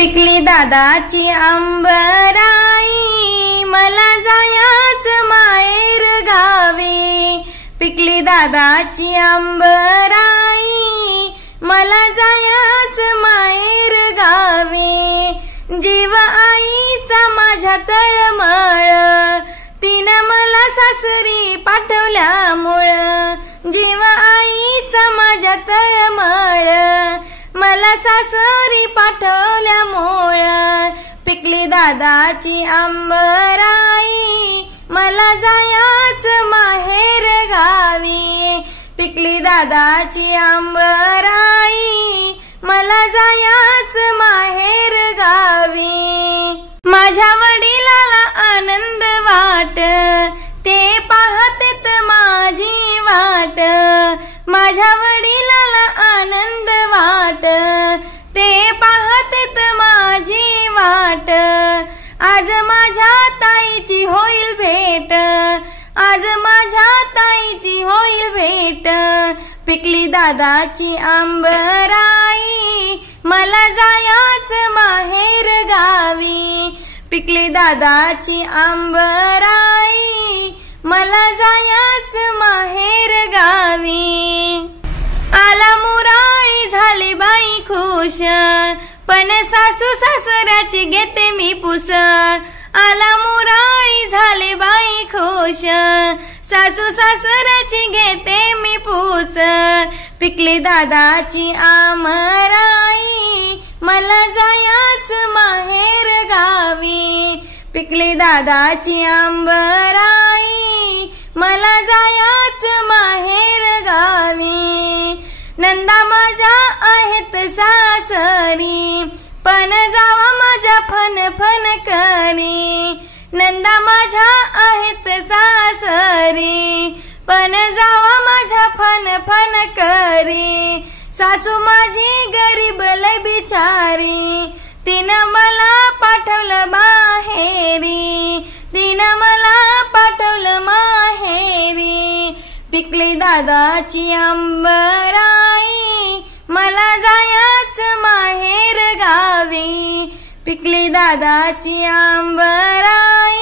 पिकली दादाची आंबराई, मला जायाच माहेर गावी. पिकली दादाची आंबराई, मला जायाच माहेर गावी. जीव आईचा माझ्या तळमळ, तिनं मला सासरी पाठवल्यामुळं. जीव आईचा माझ्या तळमळ, मला सासरी पाठवल्यामुळं. पिकली दादाची आंबराई, मला जायाच माहेर गावी. पिकली दादाची आंबराई, मला जायाच माहेर गावी. माझ्या वडिलाला आनंद वाट, ते पाहतेत माझी वाट. माझ्या वडिलाला आनंद वाट, ते पाहतेत माझी वाट. आज माझ्या ताईची होईल भेट, आज माझ्या ताईची होईल भेट. पिकली दादाची आंबराई, मला जायाच माहेर गावी. पिकली दादाची आंबराई, मला जायाच माहेर गावी. आला मुराळी झाली बाई खुश, पण सासू सासऱ्याची घेते मी पुस. आला मुराळी झाली बाई खुश, सासू सासऱ्याची घेते मी पूस. पिकली दादाची आंबराई, मला जायाच माहेर गावी. पिकली दादाची आंबराई, मला जायाच माहेर गावी. नंदा माझ्या आहेत सासरी, पण जावा माझ्या फन फन करी. नंदा माझ्या आहेत सासरी, पण जावा माझ्या फन फन करी. सासू माझी गरीब लय बिचारी, तिनं मला पाठवलं माहेरी. तिनं मला पाठवलं माहेरी. पिकली दादाची आंबराई, मला जायाच माहेर गावी. पिकली दादाची आंबराई,